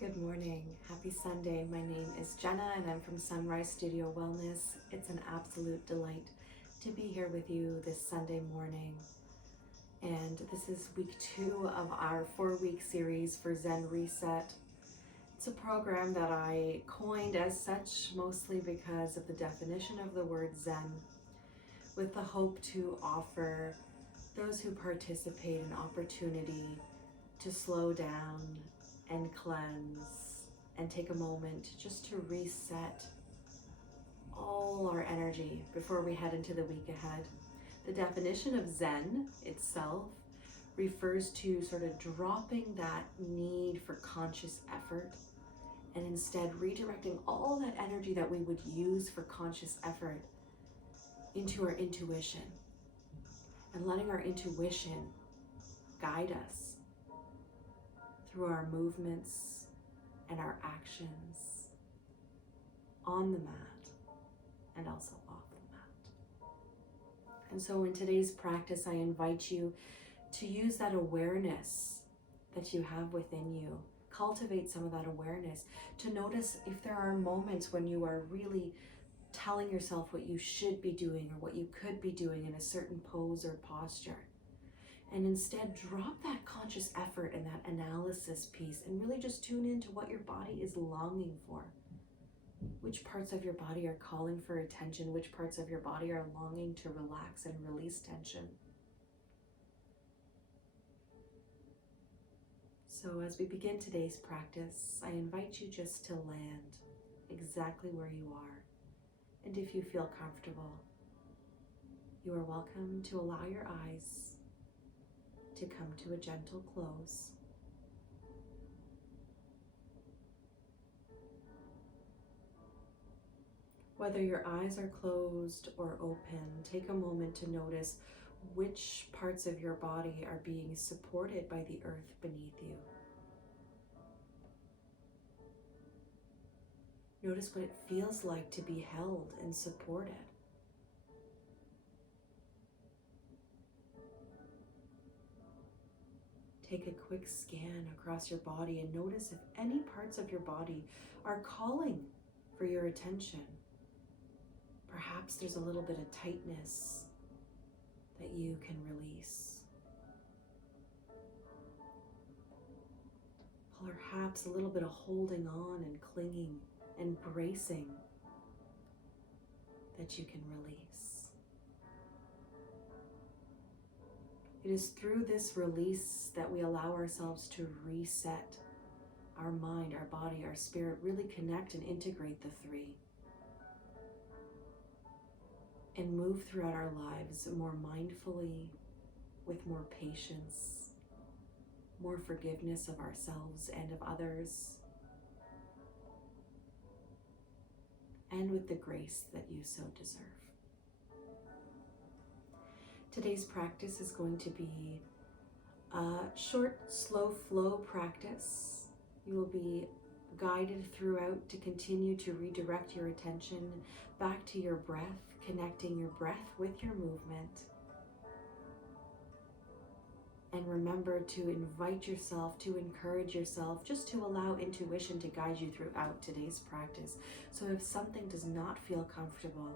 Good morning. Happy Sunday. My name is Jenna and I'm from Sunrise Studio Wellness. It's an absolute delight to be here with you this Sunday morning. And this is week 2 of our 4-week series for Zen Reset. It's a program that I coined as such mostly because of the definition of the word Zen, with the hope to offer those who participate an opportunity to slow down and cleanse and take a moment just to reset all our energy before we head into the week ahead. The definition of Zen itself refers to sort of dropping that need for conscious effort and instead redirecting all that energy that we would use for conscious effort into our intuition and letting our intuition guide us through our movements and our actions on the mat and also off the mat. And so in today's practice, I invite you to use that awareness that you have within you, cultivate some of that awareness, to notice if there are moments when you are really telling yourself what you should be doing or what you could be doing in a certain pose or posture. And instead drop that conscious effort and that analysis piece and really just tune into what your body is longing for. Which parts of your body are calling for attention? Which parts of your body are longing to relax and release tension? So as we begin today's practice, I invite you just to land exactly where you are. And if you feel comfortable, you are welcome to allow your eyes to come to a gentle close. Whether your eyes are closed or open, take a moment to notice which parts of your body are being supported by the earth beneath you. Notice what it feels like to be held and supported. Take a quick scan across your body and notice if any parts of your body are calling for your attention. Perhaps there's a little bit of tightness that you can release. Perhaps a little bit of holding on and clinging and bracing that you can release. It is through this release that we allow ourselves to reset our mind, our body, our spirit, really connect and integrate the three, and move throughout our lives more mindfully, with more patience, more forgiveness of ourselves and of others, and with the grace that you so deserve. Today's practice is going to be a short, slow flow practice. You will be guided throughout to continue to redirect your attention back to your breath, connecting your breath with your movement. And remember to invite yourself, to encourage yourself, just to allow intuition to guide you throughout today's practice. So if something does not feel comfortable,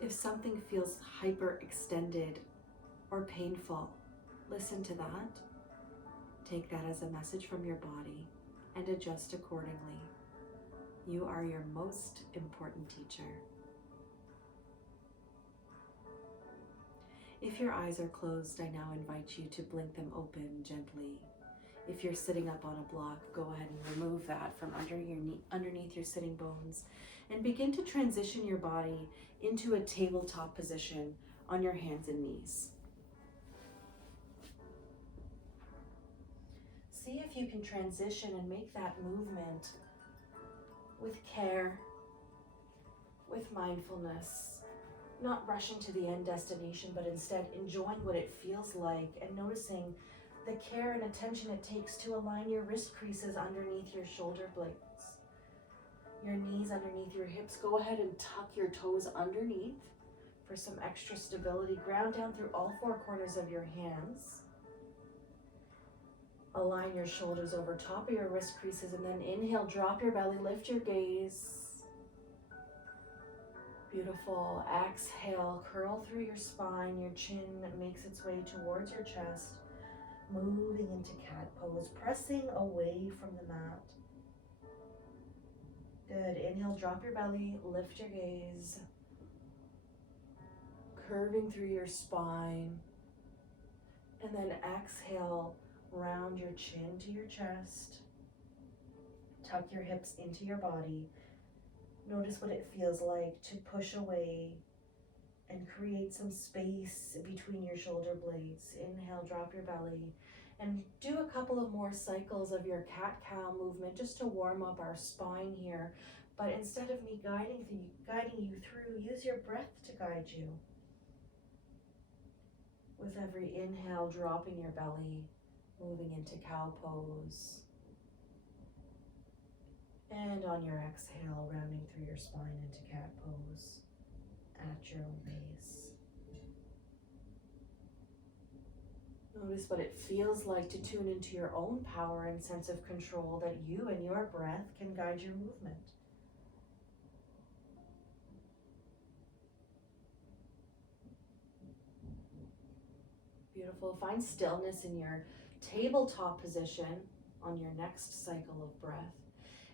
if something feels hyperextended or painful, listen to that. Take that as a message from your body and adjust accordingly. You are your most important teacher. If your eyes are closed, I now invite you to blink them open gently. If you're sitting up on a block, go ahead and remove that from underneath your sitting bones and begin to transition your body into a tabletop position on your hands and knees. See if you can transition and make that movement with care, with mindfulness, not rushing to the end destination, but instead enjoying what it feels like and noticing the care and attention it takes to align your wrist creases underneath your shoulder blades, your knees underneath your hips. Go ahead and tuck your toes underneath for some extra stability. Ground down through all 4 corners of your hands. Align your shoulders over top of your wrist creases, and then inhale, drop your belly, lift your gaze. Beautiful. Exhale, curl through your spine, your chin makes its way towards your chest, moving into cat pose, pressing away from the mat. Good. Inhale, drop your belly, lift your gaze, curving through your spine, and then exhale, round your chin to your chest, tuck your hips into your body. Notice what it feels like to push away and create some space between your shoulder blades. Inhale, drop your belly, and do a couple of more cycles of your cat-cow movement just to warm up our spine here. But instead of me guiding you through, use your breath to guide you. With every inhale, dropping your belly, moving into cow pose. And on your exhale, rounding through your spine into cat pose at your own pace. Notice what it feels like to tune into your own power and sense of control that you and your breath can guide your movement. Beautiful. Find stillness in your tabletop position on your next cycle of breath.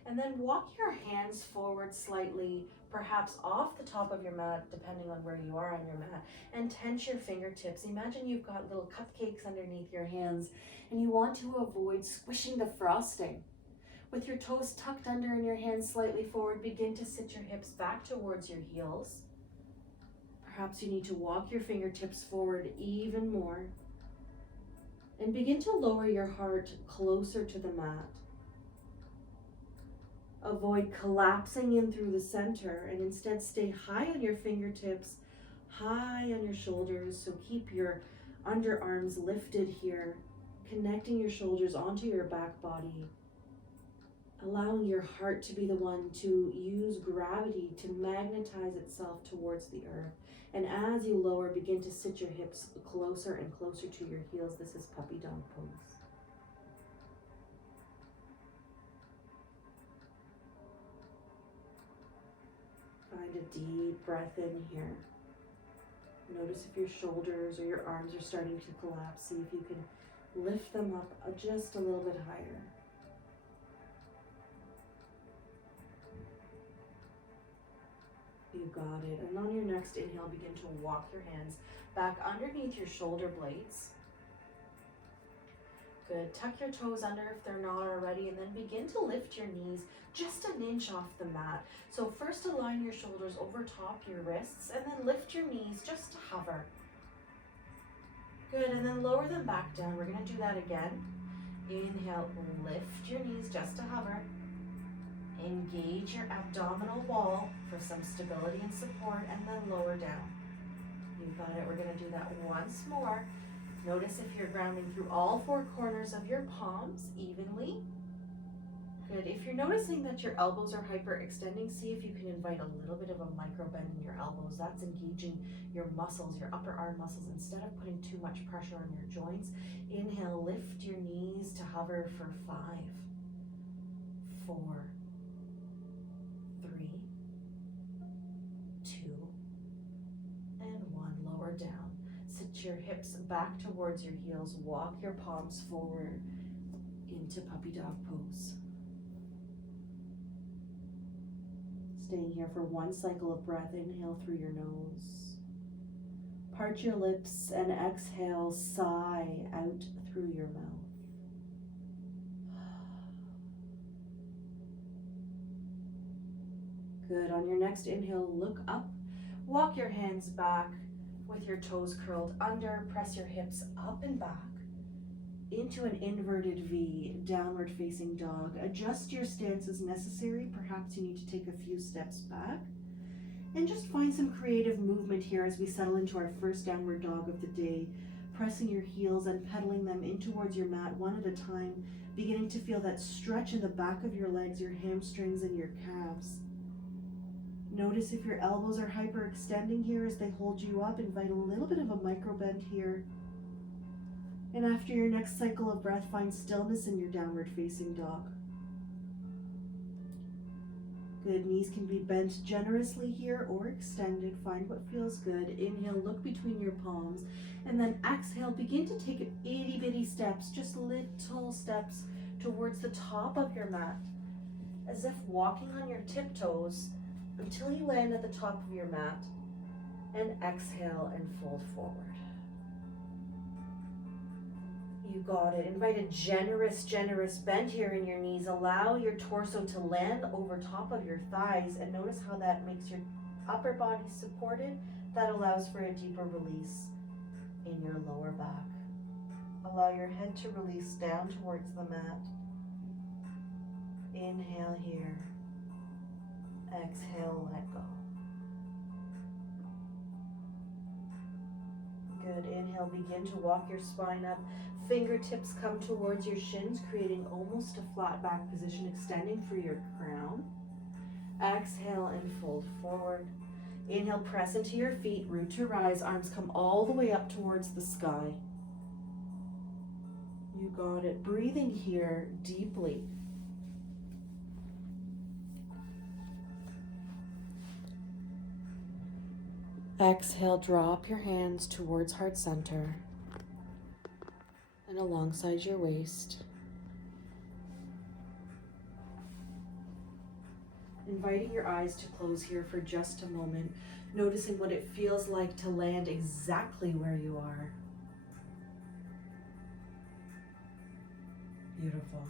And then walk your hands forward slightly, perhaps off the top of your mat, depending on where you are on your mat, and tense your fingertips. Imagine you've got little cupcakes underneath your hands, and you want to avoid squishing the frosting. With your toes tucked under and your hands slightly forward, begin to sit your hips back towards your heels. Perhaps you need to walk your fingertips forward even more. And begin to lower your heart closer to the mat. Avoid collapsing in through the center and instead stay high on your fingertips, high on your shoulders. So keep your underarms lifted here, connecting your shoulders onto your back body, allowing your heart to be the one to use gravity to magnetize itself towards the earth. And as you lower, begin to sit your hips closer and closer to your heels. This is puppy dog pose. Find a deep breath in here. Notice if your shoulders or your arms are starting to collapse. See if you can lift them up just a little bit higher. You got it. And on your next inhale, begin to walk your hands back underneath your shoulder blades. Good. Tuck your toes under if they're not already, and then begin to lift your knees just an inch off the mat. So first align your shoulders over top your wrists, and then lift your knees just to hover. Good, and then lower them back down. We're going to do that again. Inhale, lift your knees just to hover. Engage your abdominal wall for some stability and support, and then lower down. You got it. We're going to do that once more. Notice if you're grounding through all four corners of your palms evenly. Good. If you're noticing that your elbows are hyperextending, see if you can invite a little bit of a micro bend in your elbows. That's engaging your muscles, your upper arm muscles, instead of putting too much pressure on your joints. Inhale, lift your knees to hover for 5, 4, 3, 2, and 1. Lower down. Sit your hips back towards your heels. Walk your palms forward into puppy dog pose. Staying here for one cycle of breath. Inhale through your nose. Part your lips and exhale, sigh out through your mouth. Good. On your next inhale, look up. Walk your hands back with your toes curled under. Press your hips up and back into an inverted V, downward facing dog. Adjust your stance as necessary. Perhaps you need to take a few steps back. And just find some creative movement here as we settle into our first downward dog of the day. Pressing your heels and pedaling them in towards your mat one at a time. Beginning to feel that stretch in the back of your legs, your hamstrings and your calves. Notice if your elbows are hyperextending here as they hold you up. Invite a little bit of a micro bend here. And after your next cycle of breath, find stillness in your downward facing dog. Good. Knees can be bent generously here or extended. Find what feels good. Inhale, look between your palms. And then exhale, begin to take itty bitty steps, just little steps towards the top of your mat, as if walking on your tiptoes until you land at the top of your mat. And exhale and fold forward. You got it. Invite a generous bend here in your knees. Allow your torso to land over top of your thighs, and notice how that makes your upper body supported. That allows for a deeper release in your lower back. Allow your head to release down towards the mat. Inhale here. Exhale, let go. Good. Inhale, begin to walk your spine up. Fingertips come towards your shins, creating almost a flat back position, extending for your crown. Exhale and fold forward. Inhale, press into your feet, root to rise. Arms come all the way up towards the sky. You got it. Breathing here deeply. Exhale, drop your hands towards heart center and alongside your waist. Inviting your eyes to close here for just a moment, noticing what it feels like to land exactly where you are. Beautiful.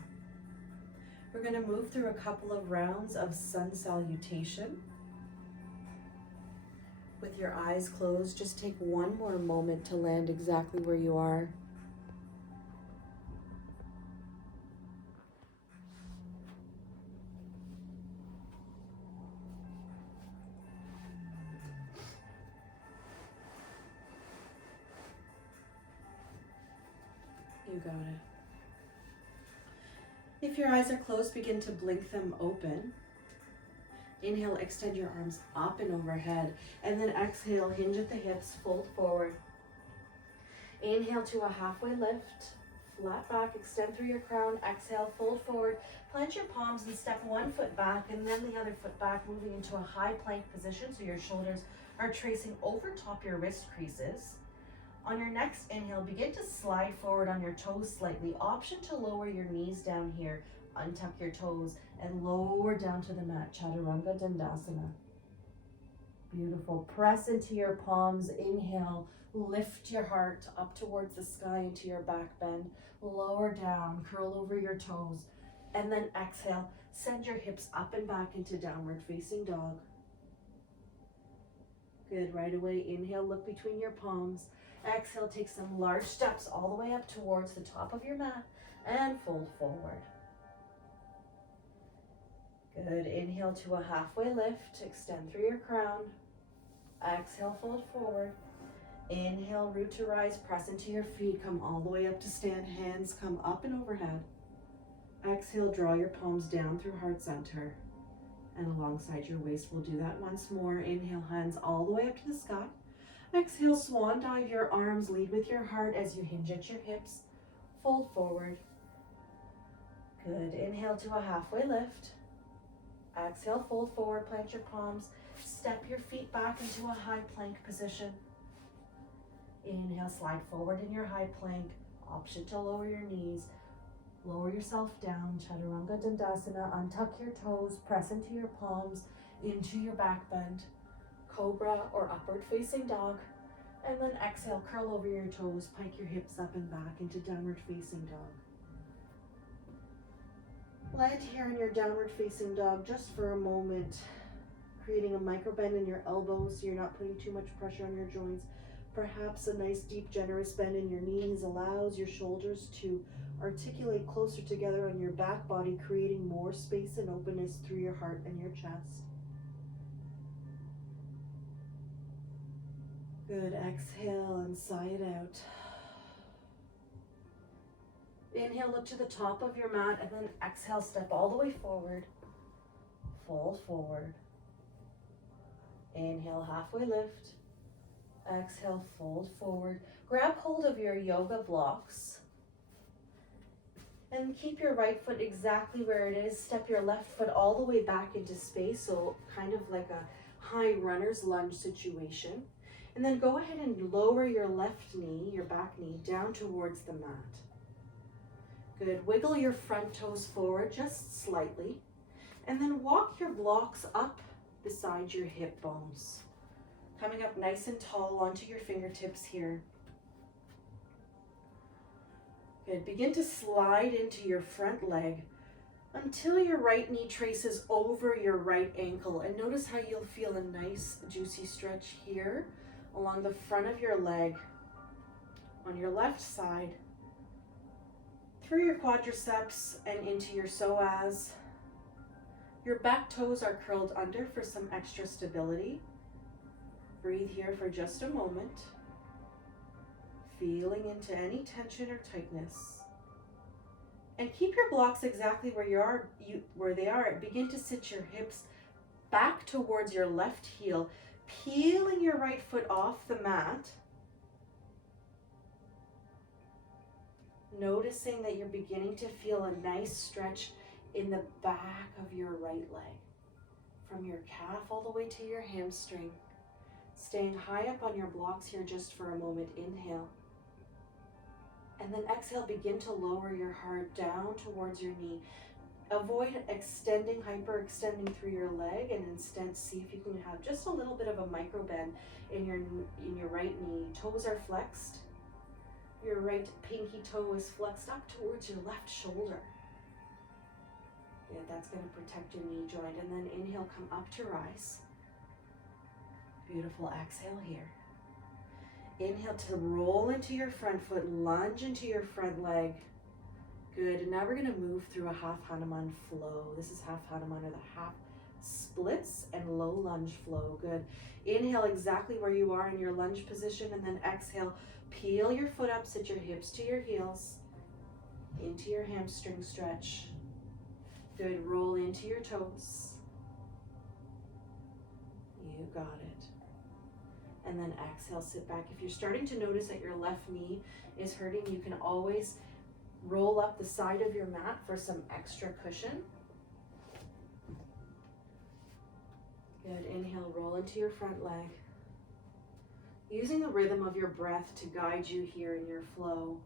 We're going to move through a couple of rounds of sun salutation. With your eyes closed, just take one more moment to land exactly where you are. You got it. If your eyes are closed, begin to blink them open. Inhale, extend your arms up and overhead, and then exhale, hinge at the hips, fold forward. Inhale to a halfway lift, flat back, extend through your crown. Exhale, fold forward, plant your palms and step one foot back and then the other foot back, moving into a high plank position so your shoulders are tracing over top your wrist creases. On your next inhale, begin to slide forward on your toes slightly. Option to lower your knees down here. Untuck your toes and lower down to the mat. Chaturanga Dandasana. Beautiful. Press into your palms. Inhale. Lift your heart up towards the sky into your back bend. Lower down. Curl over your toes. And then exhale. Send your hips up and back into downward facing dog. Good. Right away, inhale. Look between your palms. Exhale, take some large steps all the way up towards the top of your mat and fold forward. Good. Inhale to a halfway lift. Extend through your crown. Exhale, fold forward. Inhale, root to rise. Press into your feet. Come all the way up to stand. Hands come up and overhead. Exhale, draw your palms down through heart center and alongside your waist. We'll do that once more. Inhale, hands all the way up to the sky. Exhale, swan dive your arms, lead with your heart as you hinge at your hips, fold forward. Good. Inhale to a halfway lift. Exhale, fold forward, plant your palms, step your feet back into a high plank position. Inhale, slide forward in your high plank. Option to lower your knees. Lower yourself down, Chaturanga Dandasana. Untuck your toes, press into your palms, into your back bend. Cobra or upward facing dog, and then exhale, curl over your toes, pike your hips up and back into downward facing dog. Land here in your downward facing dog just for a moment, creating a micro bend in your elbows so you're not putting too much pressure on your joints. Perhaps a nice deep generous bend in your knees allows your shoulders to articulate closer together on your back body, creating more space and openness through your heart and your chest. Good. Exhale and sigh it out. Inhale, look to the top of your mat, and then exhale, step all the way forward. Fold forward. Inhale, halfway lift. Exhale, fold forward. Grab hold of your yoga blocks and keep your right foot exactly where it is. Step your left foot all the way back into space, so kind of like a high runner's lunge situation. And then go ahead and lower your left knee, your back knee, down towards the mat. Good. Wiggle your front toes forward just slightly. And then walk your blocks up beside your hip bones. Coming up nice and tall onto your fingertips here. Good. Begin to slide into your front leg until your right knee traces over your right ankle. And notice how you'll feel a nice juicy stretch here along the front of your leg on your left side, through your quadriceps and into your psoas. Your back toes are curled under for some extra stability. Breathe here for just a moment, feeling into any tension or tightness. And keep your blocks exactly where they are. Begin to sit your hips back towards your left heel, peeling your right foot off the mat. Noticing that you're beginning to feel a nice stretch in the back of your right leg, from your calf all the way to your hamstring. Staying high up on your blocks here just for a moment. Inhale. And then exhale, begin to lower your heart down towards your knee. Avoid hyperextending through your leg, and instead see if you can have just a little bit of a micro bend in your right knee. Toes are flexed. Your right pinky toe is flexed up towards your left shoulder. Yeah, that's going to protect your knee joint. And then inhale, come up to rise. Beautiful. Exhale here. Inhale to roll into your front foot, lunge into your front leg. Good. And now we're going to move through a half Hanuman flow. This is half Hanuman, or the half splits and low lunge flow. Good. Inhale exactly where you are in your lunge position, and then exhale. Peel your foot up, sit your hips to your heels, into your hamstring stretch. Good. Roll into your toes. You got it. And then exhale, sit back. If you're starting to notice that your left knee is hurting, you can always roll up the side of your mat for some extra cushion. Good. Inhale, roll into your front leg. Using the rhythm of your breath to guide you here in your flow.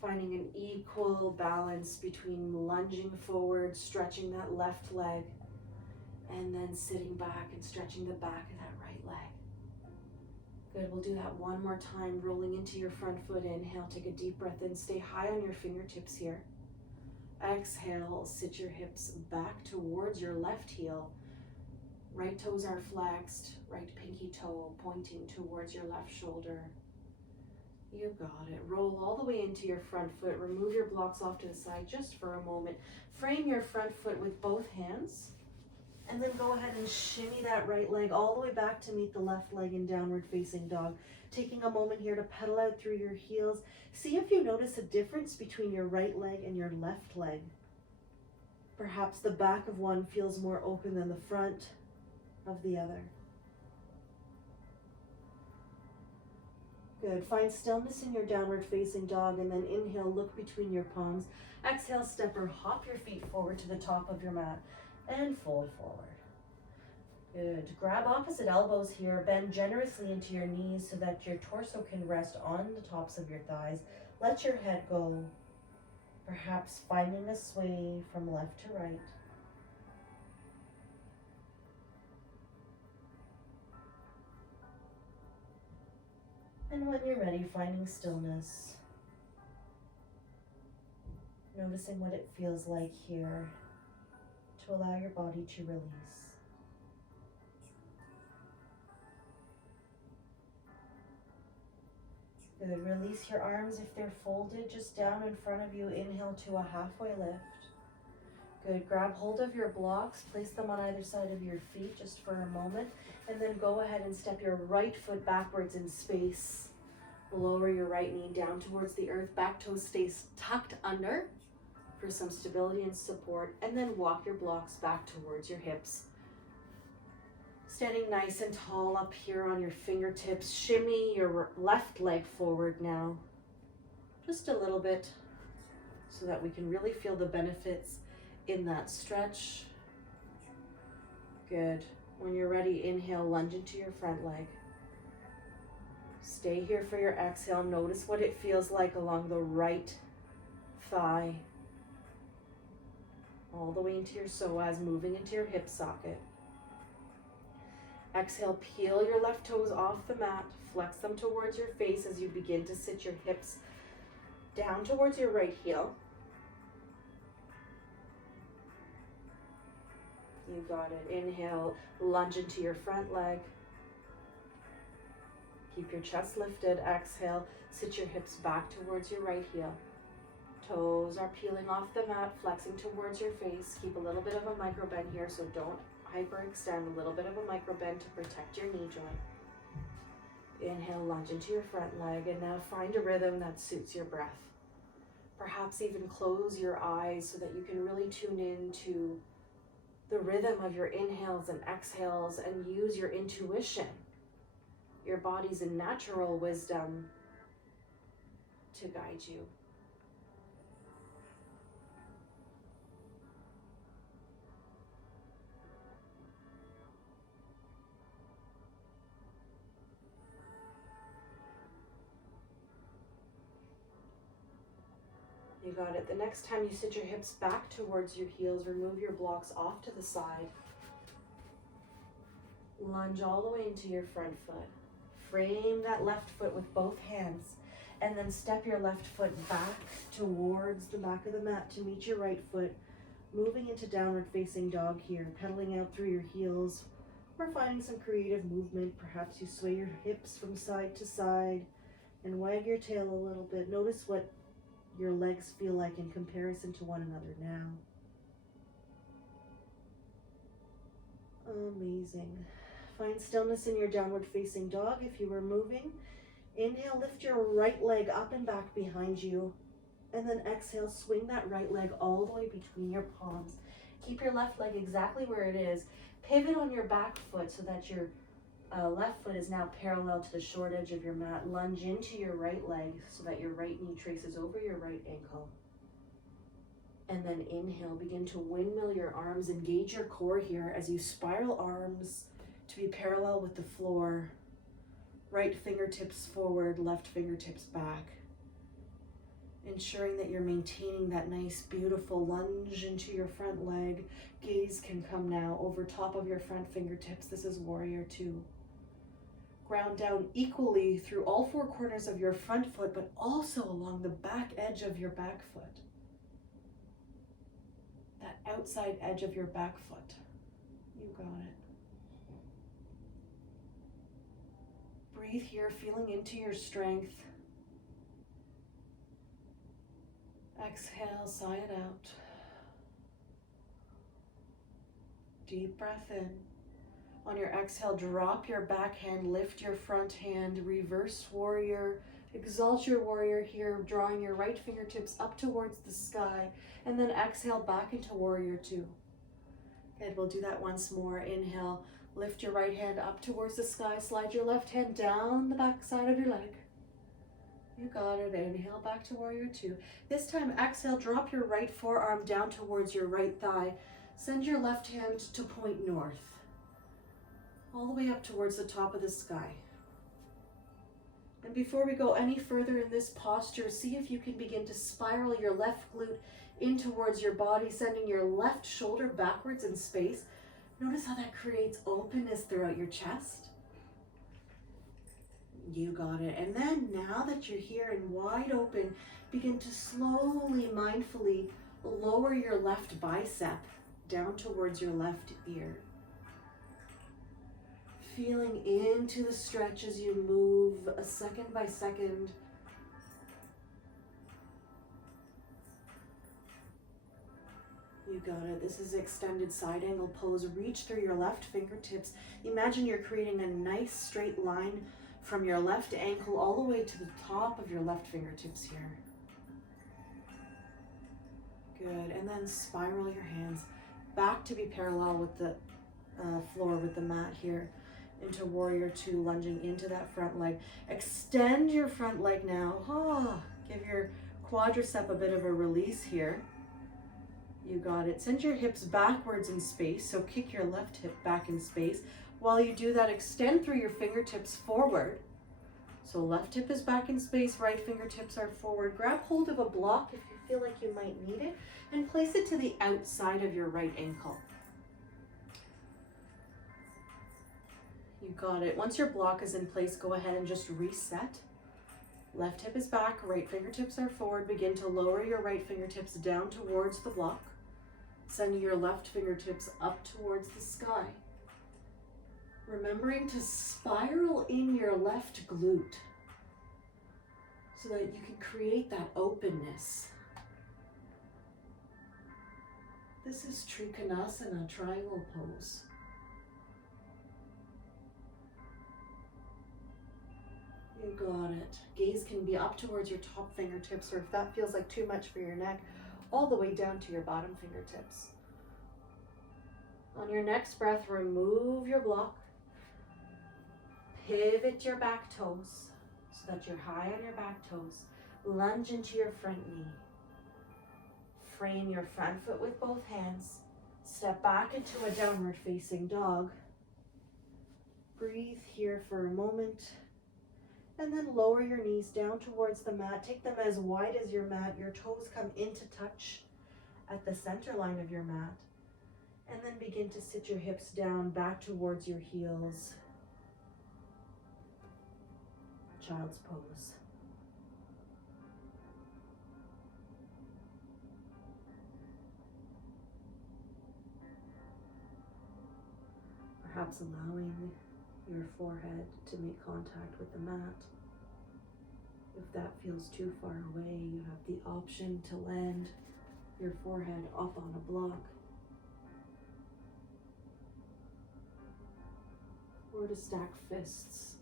Finding an equal balance between lunging forward, stretching that left leg, and then sitting back and stretching the back of that right leg. Good. We'll do that one more time, rolling into your front foot. Inhale, take a deep breath in. Stay high on your fingertips here. Exhale, sit your hips back towards your left heel. Right toes are flexed, right pinky toe pointing towards your left shoulder. You got it. Roll all the way into your front foot. Remove your blocks off to the side just for a moment. Frame your front foot with both hands. And then go ahead and shimmy that right leg all the way back to meet the left leg in downward facing dog. Taking a moment here to pedal out through your heels. See if you notice a difference between your right leg and your left leg. Perhaps the back of one feels more open than the front of the other. Good. Find stillness in your downward facing dog, and then inhale, look between your palms. Exhale, step or hop your feet forward to the top of your mat and fold forward. Good. Grab opposite elbows here. Bend generously into your knees so that your torso can rest on the tops of your thighs. Let your head go, perhaps finding a sway from left to right. And when you're ready, finding stillness. Noticing what it feels like here to allow your body to release. Good. Release your arms if they're folded just down in front of you. Inhale to a halfway lift. Good. Grab hold of your blocks, place them on either side of your feet just for a moment, and then go ahead and step your right foot backwards in space. Lower your right knee down towards the earth. Back toe stays tucked under for some stability and support, and then walk your blocks back towards your hips. Standing nice and tall up here on your fingertips. Shimmy your left leg forward now. Just a little bit so that we can really feel the benefits in that stretch. Good. When you're ready, inhale, lunge into your front leg. Stay here for your exhale. Notice what it feels like along the right thigh. All the way into your psoas, moving into your hip socket. Exhale, peel your left toes off the mat. Flex them towards your face as you begin to sit your hips down towards your right heel. You got it. Inhale, lunge into your front leg. Keep your chest lifted. Exhale, sit your hips back towards your right heel. Toes are peeling off the mat, flexing towards your face. Keep a little bit of a micro bend here, so don't hyperextend. A little bit of a micro bend to protect your knee joint. Inhale, lunge into your front leg, and now find a rhythm that suits your breath. Perhaps even close your eyes so that you can really tune into the rhythm of your inhales and exhales and use your intuition, your body's natural wisdom to guide you. You got it. The next time you sit your hips back towards your heels, remove your blocks off to the side. Lunge all the way into your front foot. Frame that left foot with both hands, and then step your left foot back towards the back of the mat to meet your right foot, moving into downward facing dog here, pedaling out through your heels, or finding some creative movement. Perhaps you sway your hips from side to side and wag your tail a little bit. Notice what your legs feel like in comparison to one another now. Amazing. Find stillness in your downward facing dog if you were moving. Inhale, lift your right leg up and back behind you. And then exhale, swing that right leg all the way between your palms. Keep your left leg exactly where it is. Pivot on your back foot so that your left foot is now parallel to the short edge of your mat. Lunge into your right leg so that your right knee traces over your right ankle. And then inhale, begin to windmill your arms. Engage your core here as you spiral arms to be parallel with the floor. Right fingertips forward, left fingertips back. Ensuring that you're maintaining that nice, beautiful lunge into your front leg. Gaze can come now over top of your front fingertips. This is Warrior Two. Ground down equally through all four corners of your front foot, but also along the back edge of your back foot. That outside edge of your back foot. You got it. Breathe here, feeling into your strength. Exhale, sigh it out. Deep breath in. On your exhale, drop your back hand, lift your front hand, reverse warrior, exalt your warrior here, drawing your right fingertips up towards the sky, and then exhale back into Warrior Two. Good, we'll do that once more. Inhale, lift your right hand up towards the sky, slide your left hand down the back side of your leg. You got it. Inhale back to Warrior Two. This time, exhale, drop your right forearm down towards your right thigh. Send your left hand to point north, all the way up towards the top of the sky. And before we go any further in this posture, see if you can begin to spiral your left glute in towards your body, sending your left shoulder backwards in space. Notice how that creates openness throughout your chest. You got it. And then now that you're here and wide open, begin to slowly, mindfully lower your left bicep down towards your left ear. Feeling into the stretch as you move a second by second. You got it. This is extended side angle pose. Reach through your left fingertips. Imagine you're creating a nice straight line from your left ankle all the way to the top of your left fingertips here. Good. And then spiral your hands back to be parallel with the floor with the mat here, into warrior two, lunging into that front leg. Extend your front leg now. Give your quadricep a bit of a release here. You got it. Send your hips backwards in space, so kick your left hip back in space. While you do that, extend through your fingertips forward. So left hip is back in space, right fingertips are forward. Grab hold of a block if you feel like you might need it, and place it to the outside of your right ankle. You got it. Once your block is in place, go ahead and just reset. Left hip is back, right fingertips are forward. Begin to lower your right fingertips down towards the block. Send your left fingertips up towards the sky. Remembering to spiral in your left glute so that you can create that openness. This is Trikanasana, triangle pose. You got it. Gaze can be up towards your top fingertips, or if that feels like too much for your neck, all the way down to your bottom fingertips. On your next breath, remove your block. Pivot your back toes so that you're high on your back toes. Lunge into your front knee. Frame your front foot with both hands. Step back into a downward facing dog. Breathe here for a moment. And then lower your knees down towards the mat. Take them as wide as your mat. Your toes come into touch at the center line of your mat. And then begin to sit your hips down back towards your heels. Child's pose. Perhaps allowing your forehead to make contact with the mat. If that feels too far away, you have the option to land your forehead up on a block, or to stack fists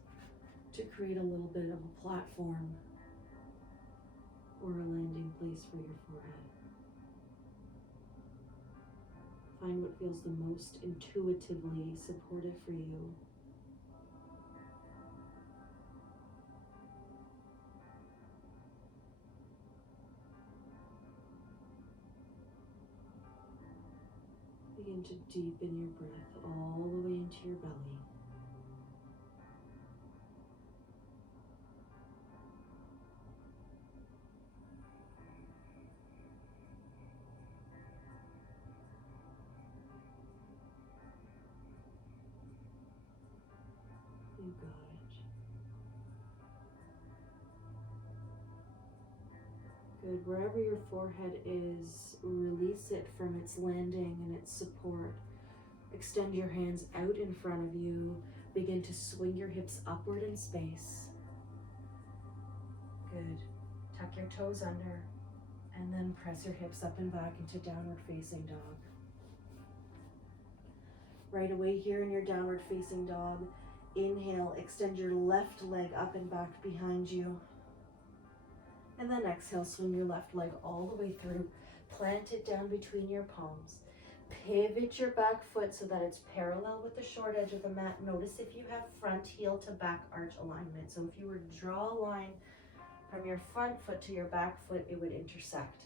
to create a little bit of a platform or a landing place for your forehead. Find what feels the most intuitively supportive for you. Begin to deepen your breath all the way into your belly. You got it. Good. Wherever your forehead is, release it from its landing and its support. Extend your hands out in front of you. Begin to swing your hips upward in space. Good. Tuck your toes under and then press your hips up and back into downward facing dog. Right away here in your downward facing dog, inhale, extend your left leg up and back behind you. And then exhale, swing your left leg all the way through. Plant it down between your palms. Pivot your back foot so that it's parallel with the short edge of the mat. Notice if you have front heel to back arch alignment. So if you were to draw a line from your front foot to your back foot, it would intersect.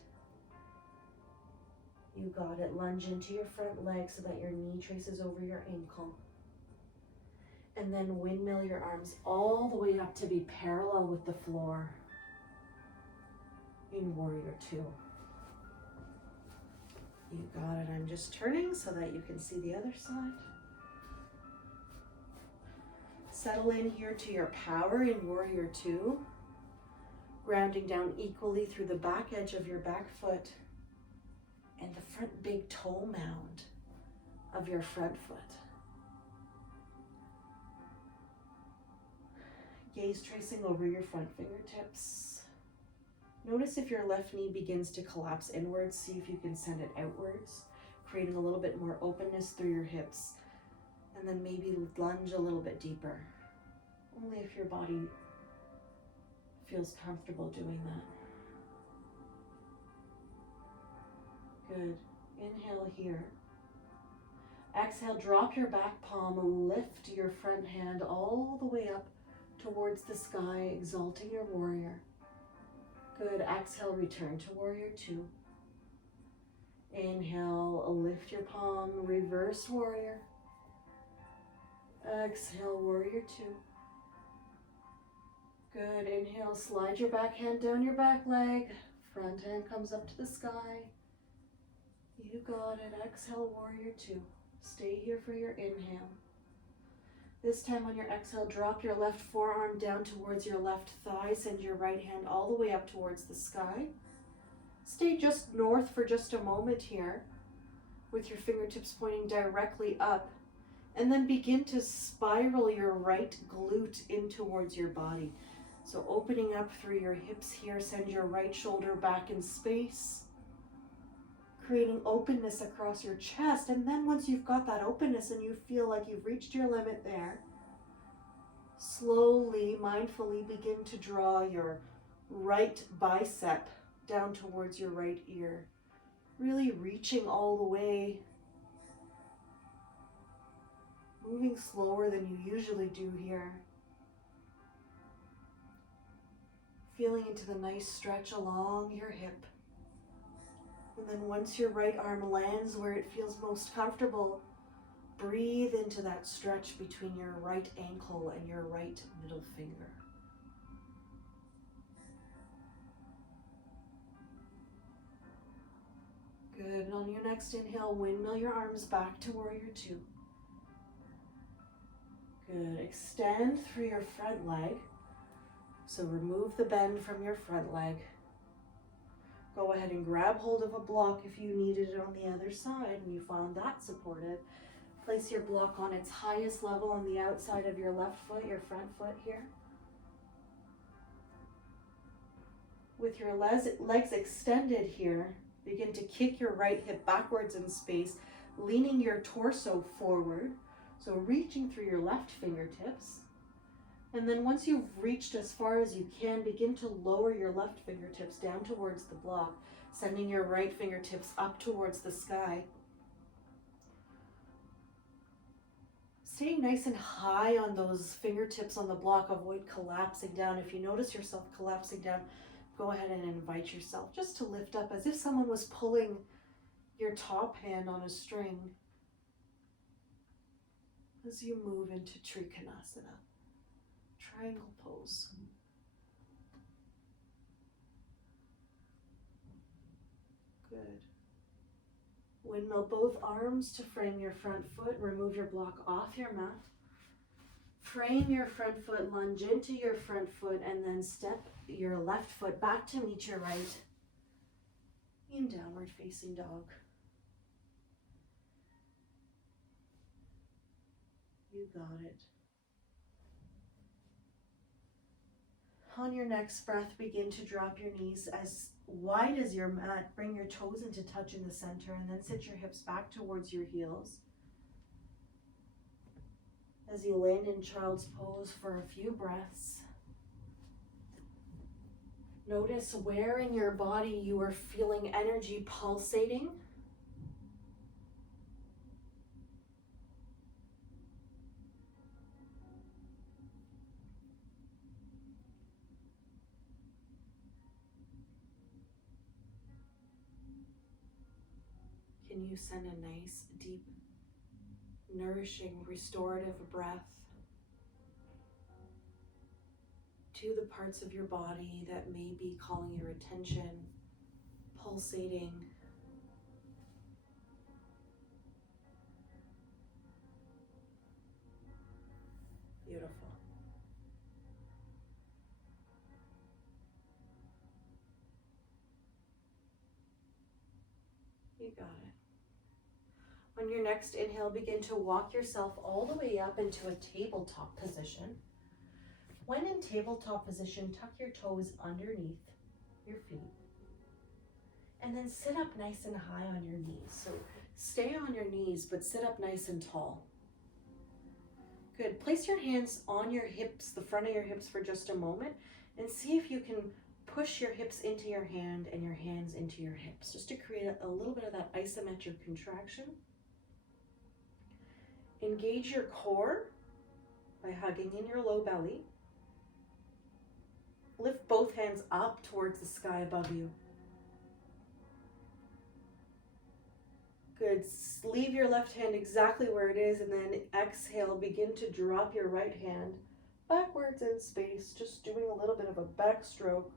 You got it. Lunge into your front leg so that your knee traces over your ankle. And then windmill your arms all the way up to be parallel with the floor in warrior two. You got it. I'm just turning so that you can see the other side. Settle in here to your power in warrior two. Grounding down equally through the back edge of your back foot and the front big toe mound of your front foot. Gaze tracing over your front fingertips. Notice if your left knee begins to collapse inwards, see if you can send it outwards, creating a little bit more openness through your hips. And then maybe lunge a little bit deeper, only if your body feels comfortable doing that. Good. Inhale here. Exhale, drop your back palm, lift your front hand all the way up towards the sky, exalting your warrior. Good. Exhale, return to warrior two. Inhale, lift your palm, reverse warrior. Exhale, warrior two. Good. Inhale, slide your back hand down your back leg. Front hand comes up to the sky. You got it. Exhale, warrior two. Stay here for your inhale. This time on your exhale, drop your left forearm down towards your left thigh. Send your right hand all the way up towards the sky. Stay just north for just a moment here with your fingertips pointing directly up. And then begin to spiral your right glute in towards your body. So opening up through your hips here, send your right shoulder back in space, creating openness across your chest. And then once you've got that openness and you feel like you've reached your limit there, slowly, mindfully begin to draw your right bicep down towards your right ear, really reaching all the way, moving slower than you usually do here. Feeling into the nice stretch along your hip. And then once your right arm lands where it feels most comfortable, breathe into that stretch between your right ankle and your right middle finger. Good. And on your next inhale, windmill your arms back to warrior two. Good. Extend through your front leg. So remove the bend from your front leg. Go ahead and grab hold of a block if you needed it on the other side and you found that supportive. Place your block on its highest level on the outside of your left foot, your front foot here. With your legs extended here, begin to kick your right hip backwards in space, leaning your torso forward. So reaching through your left fingertips. And then once you've reached as far as you can, begin to lower your left fingertips down towards the block, sending your right fingertips up towards the sky. Staying nice and high on those fingertips on the block, avoid collapsing down. If you notice yourself collapsing down, go ahead and invite yourself just to lift up as if someone was pulling your top hand on a string as you move into Trikanasana, triangle pose. Good. Windmill both arms to frame your front foot. Remove your block off your mat. Frame your front foot, lunge into your front foot, and then step your left foot back to meet your right in downward facing dog. You got it. On your next breath, begin to drop your knees as wide as your mat. Bring your toes into touch in the center and then sit your hips back towards your heels. As you land in child's pose for a few breaths, notice where in your body you are feeling energy pulsating. Can you send a nice, deep, nourishing, restorative breath to the parts of your body that may be calling your attention, pulsating? Beautiful. You got it. On your next inhale, begin to walk yourself all the way up into a tabletop position. When in tabletop position, tuck your toes underneath your feet. And then sit up nice and high on your knees. So stay on your knees, but sit up nice and tall. Good. Place your hands on your hips, the front of your hips for just a moment, and see if you can push your hips into your hand and your hands into your hips, just to create a little bit of that isometric contraction. Engage your core by hugging in your low belly. Lift both hands up towards the sky above you. Good. Leave your left hand exactly where it is, and then exhale. Begin to drop your right hand backwards in space, just doing a little bit of a backstroke.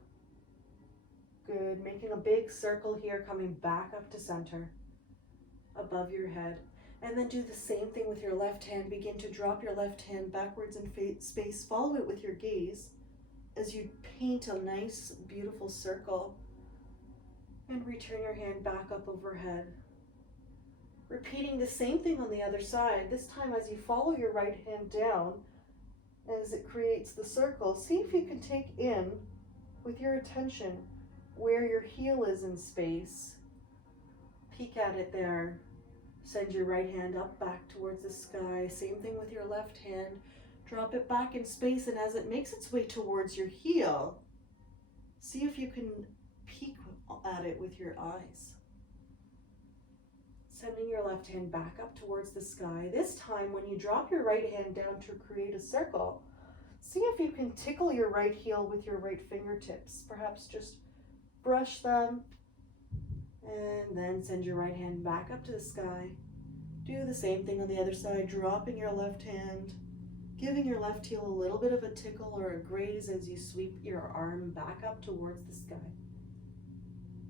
Good. Making a big circle here, coming back up to center above your head. And then do the same thing with your left hand. Begin to drop your left hand backwards in space. Follow it with your gaze as you paint a nice, beautiful circle. And return your hand back up overhead. Repeating the same thing on the other side. This time as you follow your right hand down, as it creates the circle, see if you can take in, with your attention, where your heel is in space. Peek at it there. Send your right hand up back towards the sky. Same thing with your left hand. Drop it back in space, and as it makes its way towards your heel, see if you can peek at it with your eyes. Sending your left hand back up towards the sky. This time, when you drop your right hand down to create a circle, see if you can tickle your right heel with your right fingertips. Perhaps just brush them, and then send your right hand back up to the sky. Do the same thing on the other side, dropping your left hand, giving your left heel a little bit of a tickle or a graze as you sweep your arm back up towards the sky.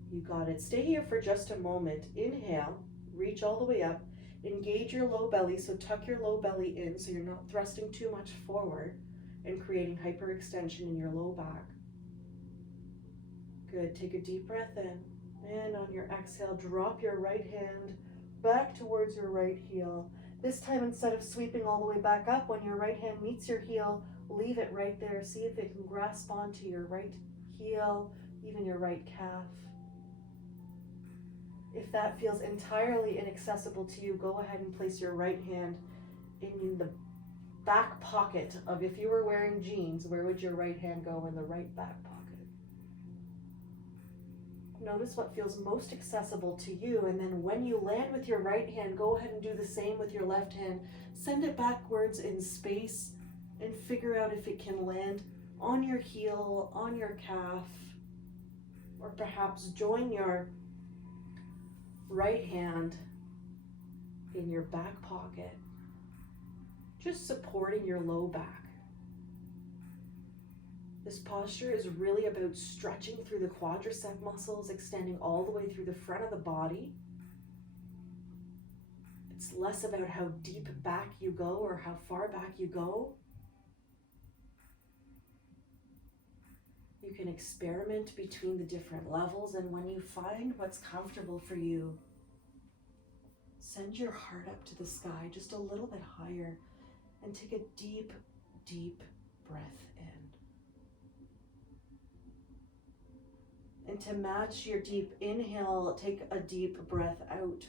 You got it. Stay here for just a moment. Inhale, reach all the way up. Engage your low belly, so tuck your low belly in so you're not thrusting too much forward and creating hyperextension in your low back. Good. Take a deep breath in. And on your exhale, drop your right hand back towards your right heel. This time, instead of sweeping all the way back up, when your right hand meets your heel, leave it right there. See if it can grasp onto your right heel, even your right calf. If that feels entirely inaccessible to you, go ahead and place your right hand in the back pocket of, if you were wearing jeans, where would your right hand go? In the right back pocket. Notice what feels most accessible to you, and then when you land with your right hand, go ahead and do the same with your left hand. Send it backwards in space and figure out if it can land on your heel, on your calf, or perhaps join your right hand in your back pocket, just supporting your low back. This posture is really about stretching through the quadricep muscles, extending all the way through the front of the body. It's less about how deep back you go or how far back you go. You can experiment between the different levels, and when you find what's comfortable for you, send your heart up to the sky just a little bit higher and take a deep, deep breath in. And to match your deep inhale, take a deep breath out.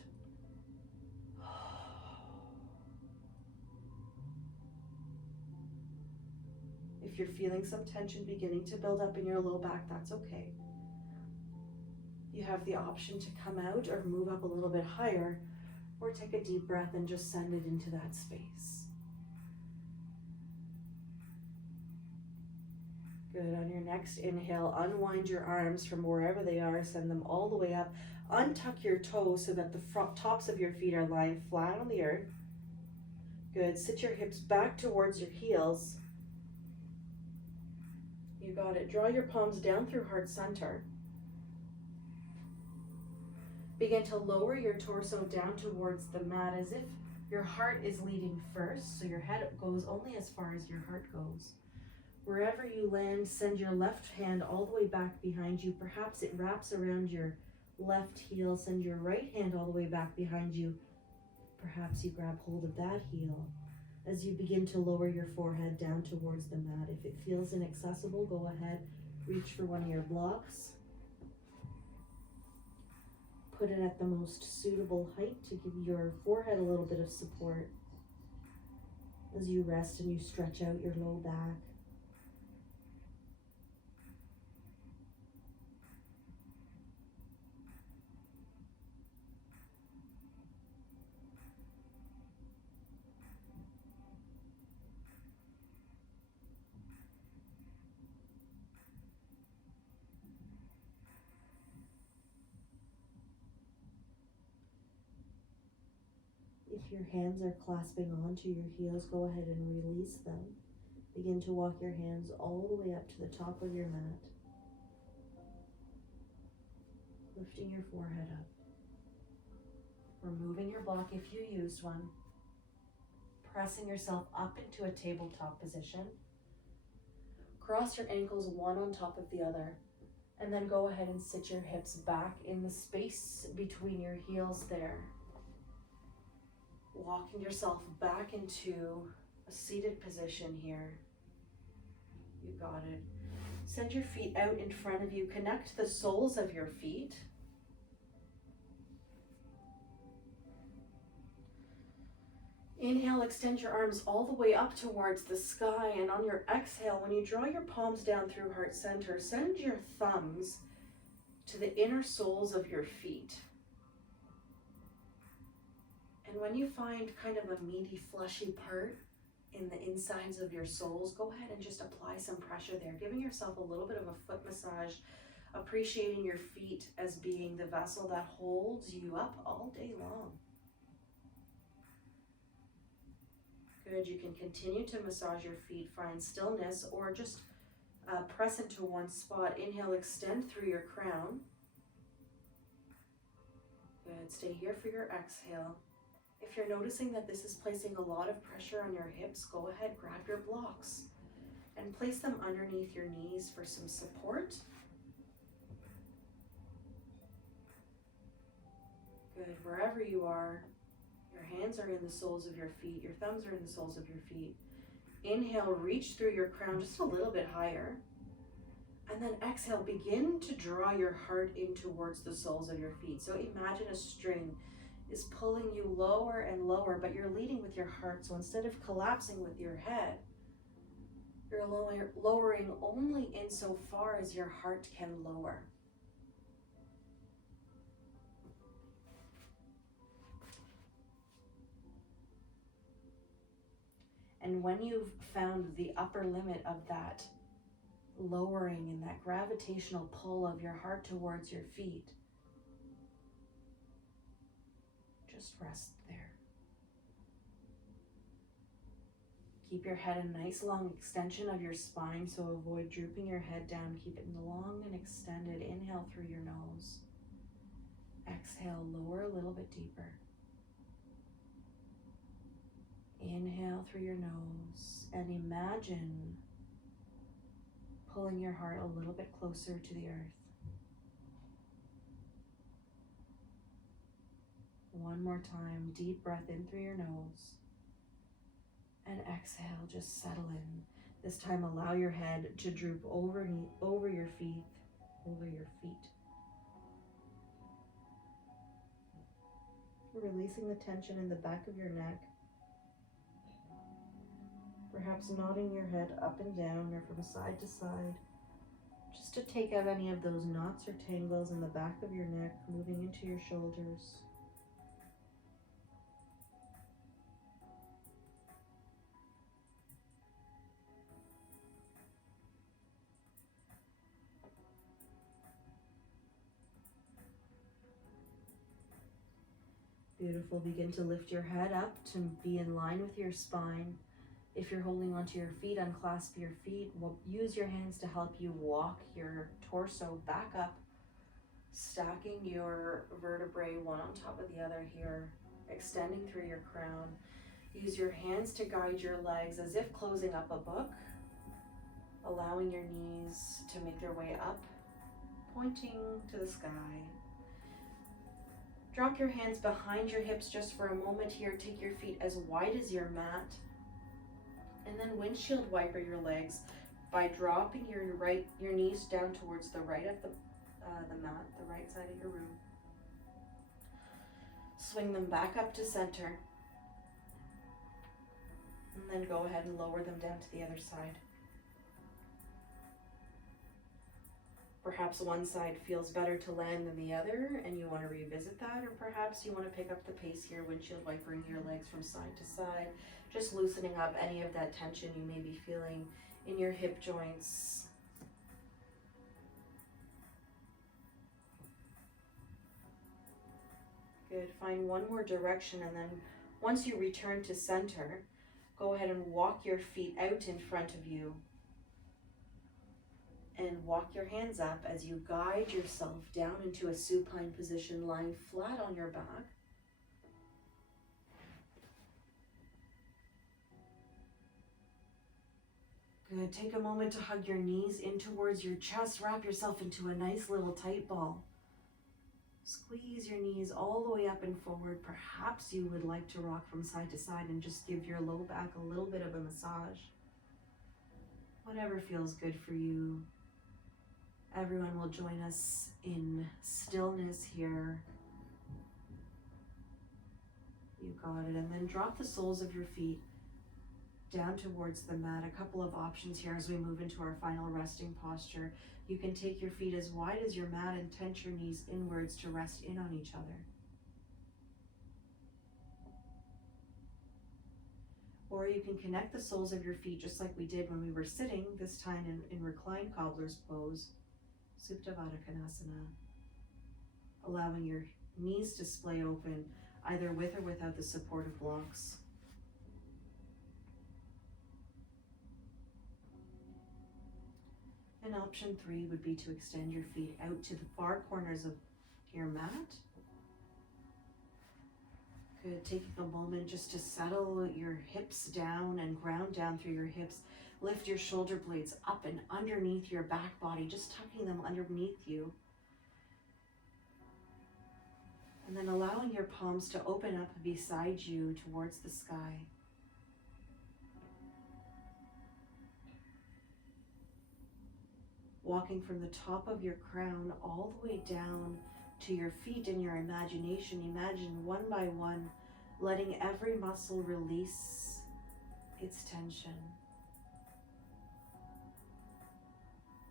If you're feeling some tension beginning to build up in your low back, that's okay. You have the option to come out or move up a little bit higher, or take a deep breath and just send it into that space. Good. On your next inhale, unwind your arms from wherever they are, send them all the way up. Untuck your toes so that the tops of your feet are lying flat on the earth. Good. Sit your hips back towards your heels. You got it. Draw your palms down through heart center. Begin to lower your torso down towards the mat as if your heart is leading first, so your head goes only as far as your heart goes. Wherever you land, send your left hand all the way back behind you. Perhaps it wraps around your left heel. Send your right hand all the way back behind you. Perhaps you grab hold of that heel as you begin to lower your forehead down towards the mat. If it feels inaccessible, go ahead, reach for one of your blocks. Put it at the most suitable height to give your forehead a little bit of support as you rest and you stretch out your low back. If your hands are clasping onto your heels, go ahead and release them. Begin to walk your hands all the way up to the top of your mat. Lifting your forehead up. Removing your block if you used one. Pressing yourself up into a tabletop position. Cross your ankles one on top of the other. And then go ahead and sit your hips back in the space between your heels there. Walking yourself back into a seated position here. You got it. Send your feet out in front of you. Connect the soles of your feet. Inhale, extend your arms all the way up towards the sky, and on your exhale, when you draw your palms down through heart center, send your thumbs to the inner soles of your feet. And when you find kind of a meaty, fleshy part in the insides of your soles, go ahead and just apply some pressure there, giving yourself a little bit of a foot massage, appreciating your feet as being the vessel that holds you up all day long. Good, you can continue to massage your feet, find stillness, or just press into one spot. Inhale, extend through your crown. Good, stay here for your exhale. If you're noticing that this is placing a lot of pressure on your hips, go ahead, grab your blocks and place them underneath your knees for some support. Good, wherever you are, your hands are in the soles of your feet, your thumbs are in the soles of your feet. Inhale, reach through your crown just a little bit higher. And then exhale, begin to draw your heart in towards the soles of your feet. So imagine a string is pulling you lower and lower, but you're leading with your heart. So instead of collapsing with your head, you're lowering only insofar as your heart can lower. And when you've found the upper limit of that lowering and that gravitational pull of your heart towards your feet, just rest there. Keep your head a nice long extension of your spine, so avoid drooping your head down. Keep it long and extended. Inhale through your nose. Exhale, lower a little bit deeper. Inhale through your nose and imagine pulling your heart a little bit closer to the earth. One more time, deep breath in through your nose. And exhale, just settle in. This time allow your head to droop over your feet. Releasing the tension in the back of your neck. Perhaps nodding your head up and down or from side to side, just to take out any of those knots or tangles in the back of your neck, moving into your shoulders. Beautiful. Begin to lift your head up to be in line with your spine. If you're holding onto your feet, unclasp your feet. Use your hands to help you walk your torso back up, stacking your vertebrae one on top of the other here, extending through your crown. Use your hands to guide your legs as if closing up a book, allowing your knees to make their way up, pointing to the sky. Drop your hands behind your hips just for a moment here. Take your feet as wide as your mat. And then windshield wiper your legs by dropping your knees down towards the right of the mat, the right side of your room. Swing them back up to center. And then go ahead and lower them down to the other side. Perhaps one side feels better to land than the other and you want to revisit that, or perhaps you want to pick up the pace here, windshield wipering your legs from side to side, just loosening up any of that tension you may be feeling in your hip joints. Good. Find one more direction and then Once you return to center, go ahead and walk your feet out in front of you and walk your hands up as you guide yourself down into a supine position, lying flat on your back. Good. Take a moment to hug your knees in towards your chest. Wrap yourself into a nice little tight ball. Squeeze your knees all the way up and forward. Perhaps you would like to rock from side to side and just give your low back a little bit of a massage. Whatever feels good for you. Everyone will join us in stillness here. You got it. And then drop the soles of your feet down towards the mat. A couple of options here as we move into our final resting posture. You can take your feet as wide as your mat and tense your knees inwards to rest in on each other. Or you can connect the soles of your feet just like we did when we were sitting, this time in reclined cobbler's pose, Supta Konasana, allowing your knees to splay open either with or without the supportive blocks. And option 3 would be to extend your feet out to the far corners of your mat. Good. Taking a moment just to settle your hips down and ground down through your hips. Lift your shoulder blades up and underneath your back body, just tucking them underneath you. And then allowing your palms to open up beside you towards the sky. Walking from the top of your crown all the way down to your feet in your imagination. Imagine one by one, letting every muscle release its tension.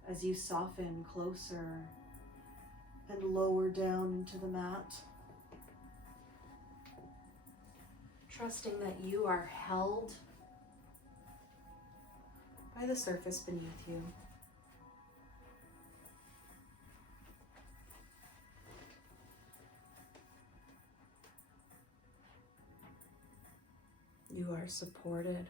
As you soften closer and lower down into the mat. Trusting that you are held by the surface beneath you. You are supported.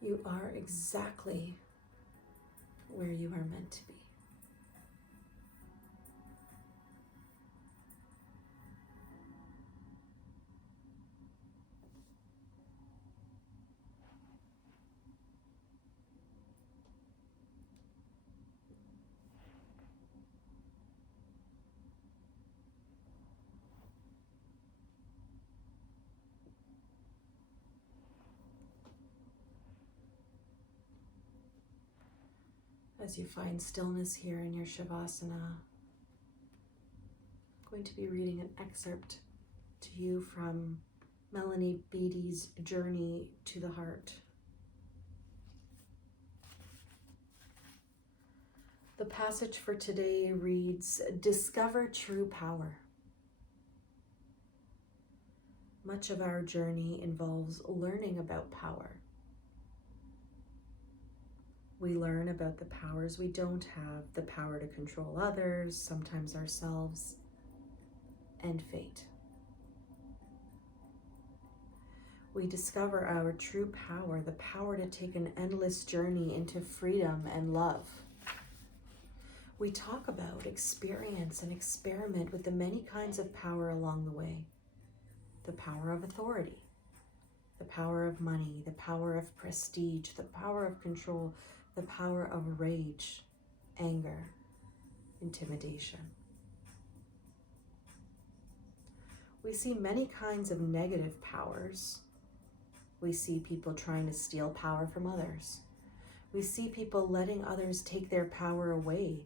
You are exactly where you are meant to be. As you find stillness here in your Shavasana, I'm going to be reading an excerpt to you from Melanie Beattie's Journey to the Heart. The passage for today reads, "Discover true power." Much of our journey involves learning about power. We learn about the powers we don't have, the power to control others, sometimes ourselves, and fate. We discover our true power, the power to take an endless journey into freedom and love. We talk about, experience, and experiment with the many kinds of power along the way. The power of authority, the power of money, the power of prestige, the power of control, the power of rage, anger, intimidation. We see many kinds of negative powers. We see people trying to steal power from others. We see people letting others take their power away,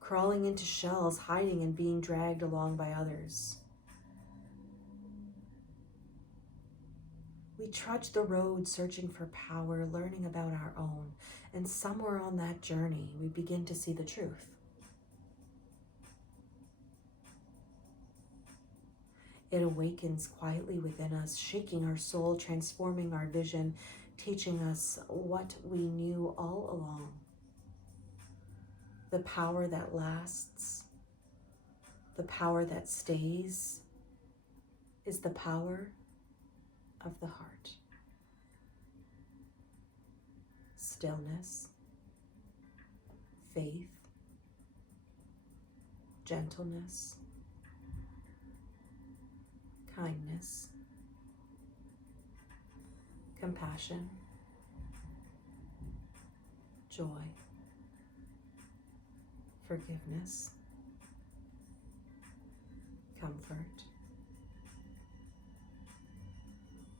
crawling into shells, hiding and being dragged along by others. We trudge the road searching for power, learning about our own, and somewhere on that journey, we begin to see the truth. It awakens quietly within us, shaking our soul, transforming our vision, teaching us what we knew all along. The power that lasts, the power that stays, is the power of the heart. Stillness, faith, gentleness, kindness, compassion, joy, forgiveness, comfort,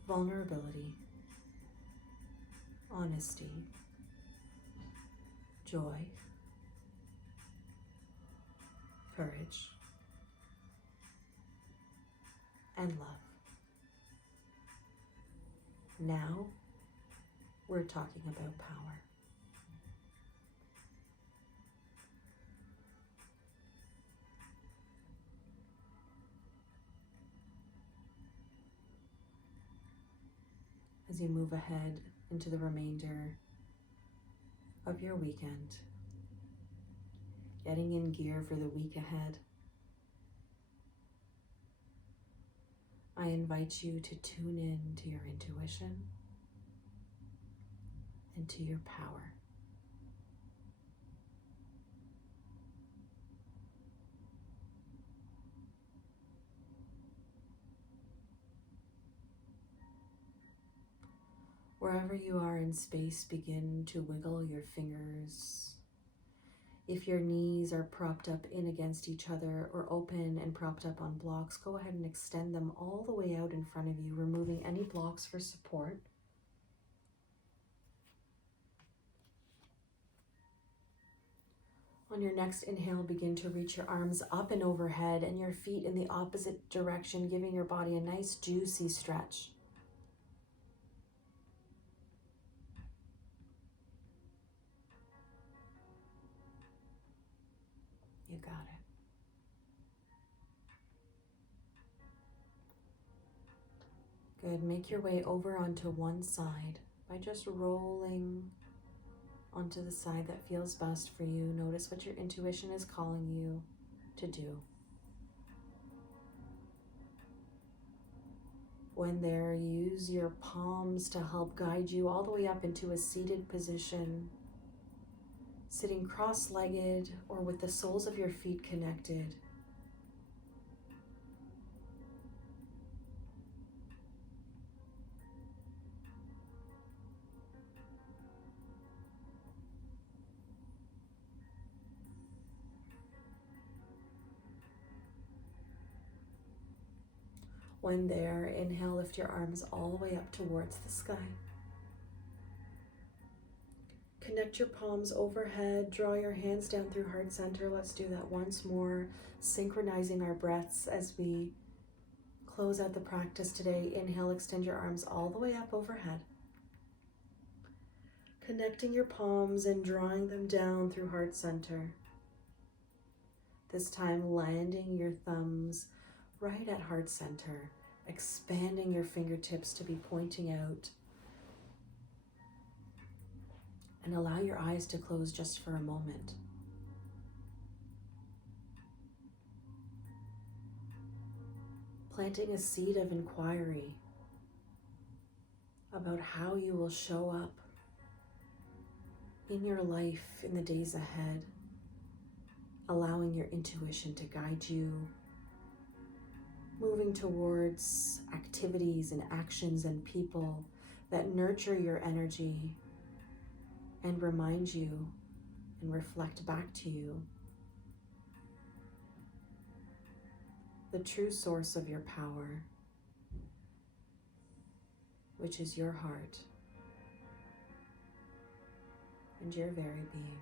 vulnerability, honesty, joy, courage, and love. Now we're talking about power. As you move ahead into the remainder of your weekend, getting in gear for the week ahead, I invite you to tune in to your intuition and to your power. Wherever you are in space, begin to wiggle your fingers. If your knees are propped up in against each other or open and propped up on blocks, go ahead and extend them all the way out in front of you, removing any blocks for support. On your next inhale, begin to reach your arms up and overhead and your feet in the opposite direction, giving your body a nice juicy stretch. You got it. Good. Make your way over onto one side by just rolling onto the side that feels best for you. Notice what your intuition is calling you to do. When there, use your palms to help guide you all the way up into a seated position, sitting cross-legged or with the soles of your feet connected. When there, inhale, lift your arms all the way up towards the sky. Connect your palms overhead, draw your hands down through heart center. Let's do that once more, synchronizing our breaths as we close out the practice today. Inhale, extend your arms all the way up overhead. Connecting your palms and drawing them down through heart center. This time landing your thumbs right at heart center, expanding your fingertips to be pointing out. And allow your eyes to close just for a moment. Planting a seed of inquiry about how you will show up in your life in the days ahead, allowing your intuition to guide you, moving towards activities and actions and people that nurture your energy and remind you and reflect back to you the true source of your power, which is your heart and your very being.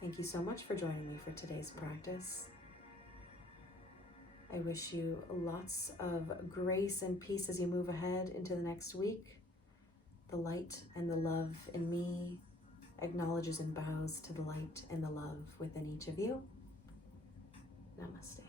Thank you so much for joining me for today's practice. I wish you lots of grace and peace as you move ahead into the next week. The light and the love in me acknowledges and bows to the light and the love within each of you. Namaste.